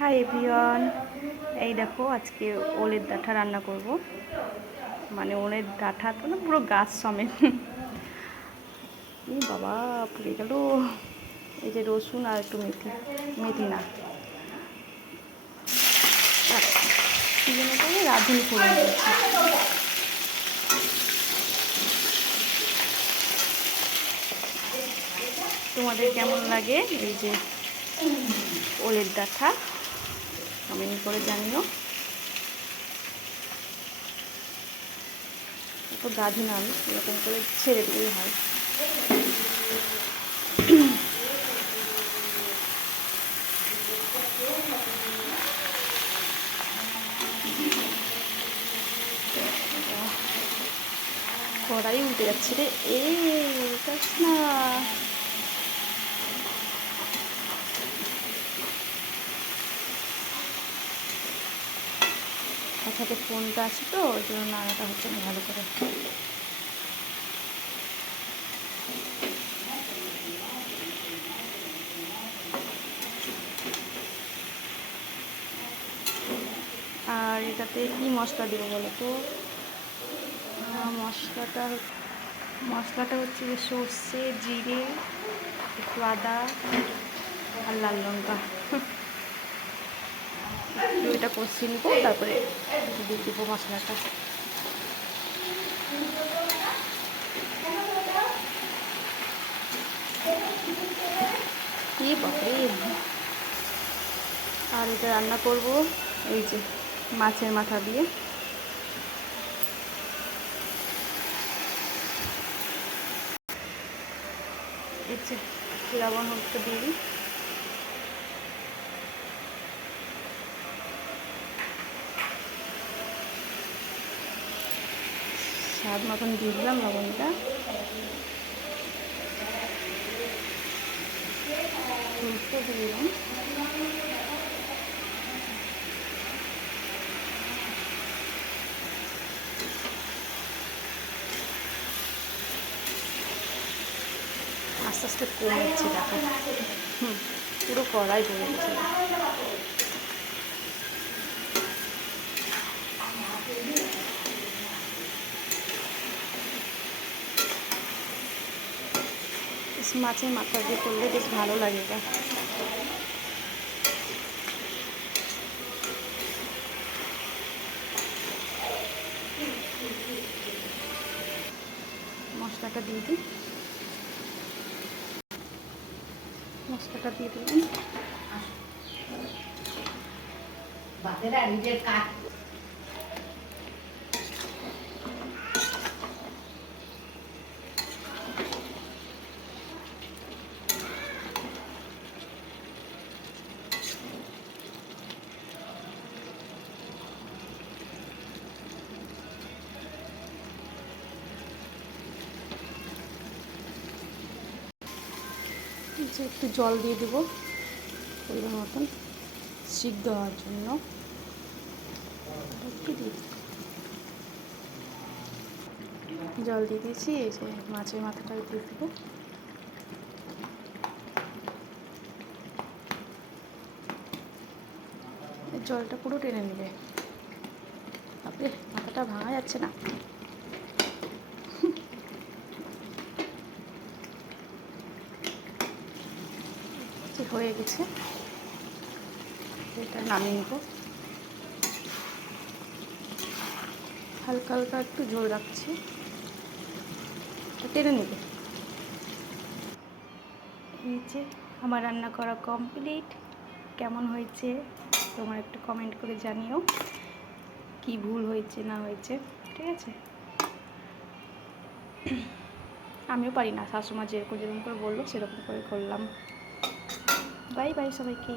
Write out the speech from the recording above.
Hi everyone, এই দেখো আজকে ওলের ডাঁটা রান্না করব। মানে ওলের ডাঁটা তো না, পুরো গাছ সমেত। এই বাবা পুড়ে গেল। এই যে রসুন আর একটু মেথি, মেথি না কি যেন বলে, রাঁধুনি ফোড়ন দিয়েছি। তোমাদের কেমন লাগে এই যে ওলের ডাঁটা কমেন্ট করে জানিও। তো গাধি না, আমি এরকম করে ছেড়ে দিলেই হয়। কড়াই উল্টে যাচ্ছে রে, উল্টাস না। সাথে ফোনটা আছে তো, ওই জন্য নাড়াটা হচ্ছে না ভালো করে। আর এটাতে কি মশলা দেবো বলো তো? মশলাটা হচ্ছে যে সর্ষে, জিরে, একটু আদা আর লাল লঙ্কা। একটু এটা কষিয়ে নিব, তারপরে দিয়ে দেবো মশলাটা। কি বাপরে! আর এটা রান্না করব এই যে মাছের মাথা দিয়ে। এই যে লবণ হলুদ দিয়ে দিই। স্বাদ মতন দিয়ে দিলাম লবণটা। হলুদটা দিয়ে দিলাম। আস্তে আস্তে কমে যাচ্ছে, দেখো। পুরো কড়াই পড়ে গেছে। মাছের মাথা দিয়ে করলে বেশ ভালো লাগে এটা। মশলাটা দিয়ে দিই। মশলাটা দিয়ে দিলাম। যে একটু জল দিয়ে দেবো পরিমাণ মতন, সিদ্ধ হওয়ার জন্য। একটু দিয়ে জল দিয়ে দিয়েছি। এই যে মাছের মাথাটা দিয়ে দেবো। জলটা পুরো টেনে নেবে। তারপরে মাথাটা ভাঙা যাচ্ছে না। হয়ে গেছে, এটা নামিয়ে নেব। হালকা হালকা একটু ঝোল রাখছি, টেনে নেবে। এই যে আমার রান্না করা কমপ্লিট। কেমন হয়েছে তোমার একটু কমেন্ট করে জানিও, কি ভুল হয়েছে না হয়েছে। ঠিক আছে, আমিও পারি না, শাশুমা যেরকম যেরকম করে বললো সেরকম করে করলাম। বাই বাই সবাইকে।